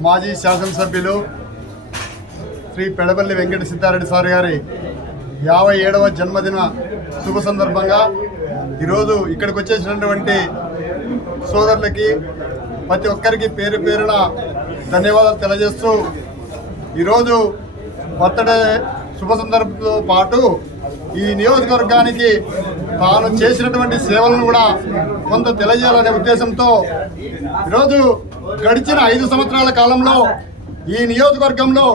మాజీ శాసనసభ్యులు శ్రీ పెడబల్లి వెంకట సిద్ధారెడ్డి సార్ గారి యాభై ఏడవ జన్మదిన శుభ సందర్భంగా ఈరోజు ఇక్కడికి వచ్చేసినటువంటి సోదరులకి ప్రతి ఒక్కరికి పేరు పేరున ధన్యవాదాలు తెలియజేస్తూ ఈరోజు బర్త్డే శుభ సందర్భంతో పాటు ఈ నియోజకవర్గానికి తాను చేసినటువంటి సేవలను కూడా కొంత తెలియజేయాలనే ఉద్దేశంతో ఈరోజు గడిచిన ఐదు సంవత్సరాల కాలంలో ఈ నియోజకవర్గంలో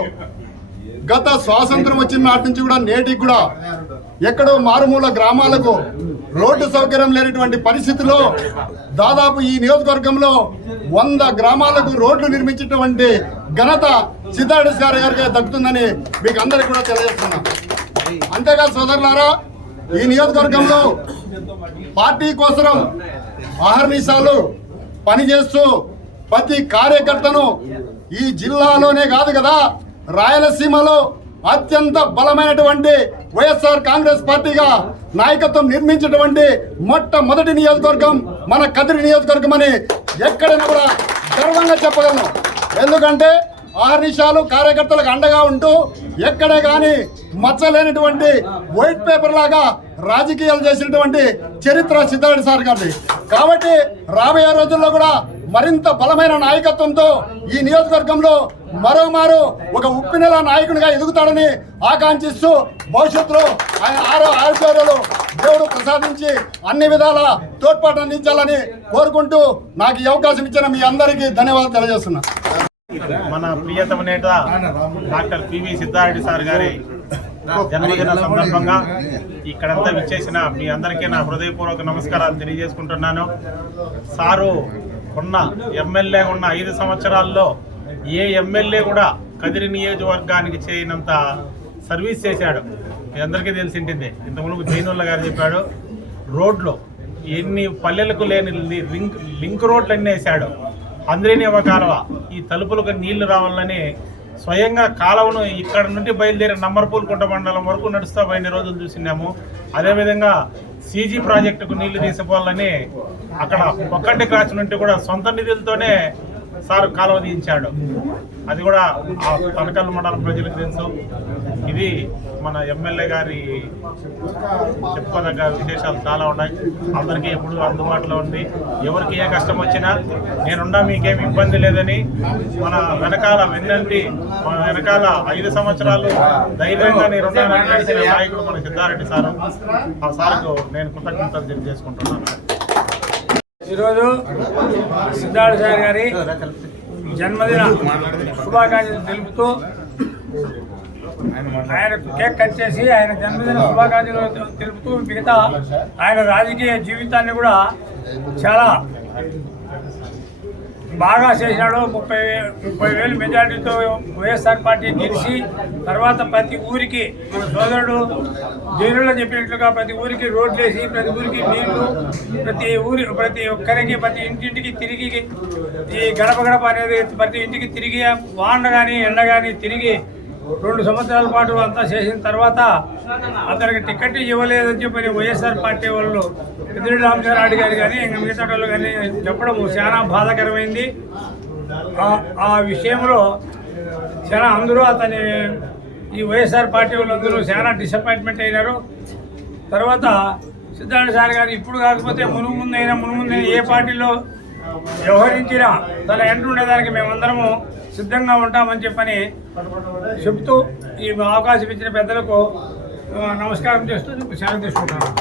గత స్వాతంత్రం వచ్చిన నాటి నుంచి కూడా నేటికి కూడా ఎక్కడో మారుమూల గ్రామాలకు రోడ్డు సౌకర్యం లేనటువంటి పరిస్థితిలో దాదాపు ఈ నియోజకవర్గంలో వంద గ్రామాలకు రోడ్లు నిర్మించినటువంటి ఘనత సిద్ధార్థ గారి గారికి దక్కుతుందని మీకు అందరికీ కూడా తెలియజేస్తున్నాం అంతేకాదు సోదరులారా ఈ నియోజకవర్గంలో పార్టీ కోసం ఆహర్నిశాలు పనిచేస్తూ ప్రతి కార్యకర్తను ఈ జిల్లాలోనే కాదు కదా రాయలసీమలో అత్యంత బలమైనటువంటి వైఎస్ఆర్ కాంగ్రెస్ పార్టీగా నాయకత్వం నిర్మించినటువంటి మొట్టమొదటి నియోజకవర్గం మన కదిరి నియోజకవర్గం అని ఎక్కడైనా కూడా గర్వంగా చెప్పగలను. ఎందుకంటే ఆరు నిమిషాలు కార్యకర్తలకు అండగా ఉంటూ ఎక్కడే కానీ మచ్చలేనటువంటి వైట్ పేపర్ లాగా రాజకీయాలు చేసినటువంటి చరిత్ర సిద్ధారెడ్డి సార్ గారిది. కాబట్టి రాబోయే రోజుల్లో కూడా మరింత బలమైన నాయకత్వంతో ఈ నియోజకవర్గంలో మరోమారు ఒక ఉప్పినెల నాయకునిగా ఎదుగుతాడని ఆకాంక్షిస్తూ భవిష్యత్తులో ఆయన ఆరో ఆరోగ్యాలు దేవుడు ప్రసాదించి అన్ని విధాల తోడ్పాటు అందించాలని కోరుకుంటూ నాకు ఈ అవకాశం ఇచ్చిన మీ అందరికీ ధన్యవాదాలు తెలియజేస్తున్నా. మన ప్రియతమ నేత డాక్టర్ పివి సిద్ధారెడ్డి సార్ గారి జన్మదిన సందర్భంగా ఇక్కడంతా విచ్చేసిన మీ అందరికీ నా హృదయపూర్వక నమస్కారాలు తెలియజేసుకుంటున్నాను. సారు ఉన్న ఎమ్మెల్యే ఉన్న ఐదు సంవత్సరాల్లో ఏ ఎమ్మెల్యే కూడా కదిరి నియోజకవర్గానికి చేయనంత సర్వీస్ చేశాడు. మీ అందరికీ ఇంత ఇంతకుముందు జైనుల్ల గారు చెప్పాడు రోడ్లు ఎన్ని పల్లెలకు లేని లి- లింక్ లింక్ రోడ్లు అన్నీ వేశాడు. అందరినీ ఒక కాలువ ఈ తలుపులకు నీళ్ళు రావాలని స్వయంగా కాలువను ఇక్కడ నుండి బయలుదేరి నంబర్పూల్ మండలం వరకు నడుస్తూ పోయిన రోజులు చూసినాము. అదేవిధంగా సీజీ ప్రాజెక్టుకు నీళ్ళు తీసుకోవాలని అక్కడ ఒక్కటి క్రాచ్ నుండి కూడా సొంత నిధులతోనే సార్ కాలువ తీయించాడు అది కూడా ఆ తనకల్ మండలం ప్రజలకు తెలుసు. ఇది మన ఎమ్మెల్యే గారి చెప్పుకోదగ్గ విశేషాలు చాలా ఉన్నాయి. అందరికీ ఎప్పుడు అందుబాటులో ఉంది. ఎవరికి ఏ కష్టం వచ్చినా నేనున్నా మీకేం ఇబ్బంది లేదని మన వెనకాల వెన్నంటి మన వెనకాల ఐదు సంవత్సరాలు ధైర్యంగా నేనున్నానని నడిచిన నాయకుడు మన సిద్ధారెడ్డి సారు. ఆ సార్కు నేను కృతజ్ఞతలు తెలియజేసుకుంటున్నాను. ఈరోజు సిద్ధార్థ సాయి గారి జన్మదిన శుభాకాంక్షలు తెలుపుతూ ఆయన కేక్ కట్ చేసి ఆయన జన్మదిన శుభాకాంక్షలు తెలుపుతూ మిగతా ఆయన రాజకీయ జీవితాన్ని కూడా చాలా బాగా చేశాడు. ముప్పై ముప్పై వేలు మెజార్టీతో వైఎస్ఆర్ పార్టీ గెలిచి తర్వాత ప్రతి ఊరికి మన సోదరుడు దీనిలో చెప్పినట్లుగా ప్రతి ఊరికి రోడ్లు వేసి ప్రతి ఊరికి నీళ్ళు ప్రతి ఊరి ప్రతి ఒక్కరికి ప్రతి ఇంటింటికి తిరిగి ఈ గడప గడప అనేది ప్రతి ఇంటికి తిరిగి వాన కానీ ఎండ కానీ తిరిగి రెండు సంవత్సరాల పాటు అంతా చేసిన తర్వాత అతనికి టికెట్ ఇవ్వలేదని చెప్పి వైఎస్ఆర్ పార్టీ వాళ్ళు ఎదురు రామచంద్రారెడ్డి గారు కానీ ఇంకా మిగతా వాళ్ళు కానీ చెప్పడం చాలా బాధాకరమైంది. ఆ- ఆ విషయంలో చాలా అందరూ అతని ఈ వైఎస్ఆర్ పార్టీ వాళ్ళందరూ చాలా డిసప్పాయింట్మెంట్ అయినారు. తర్వాత సిద్ధార్థ సార్ గారు ఇప్పుడు కాకపోతే మునుగు ముందు అయినా మునుగు ముందైనా ఏ పార్టీలో వ్యవహరించినా తన ఎంటుండేదానికి మేమందరము సిద్ధంగా ఉంటామని చెప్పని చెప్తూ ఈ అవకాశం ఇచ్చిన పెద్దలకు నమస్కారం చేస్తూ సెలవు తీసుకుంటాను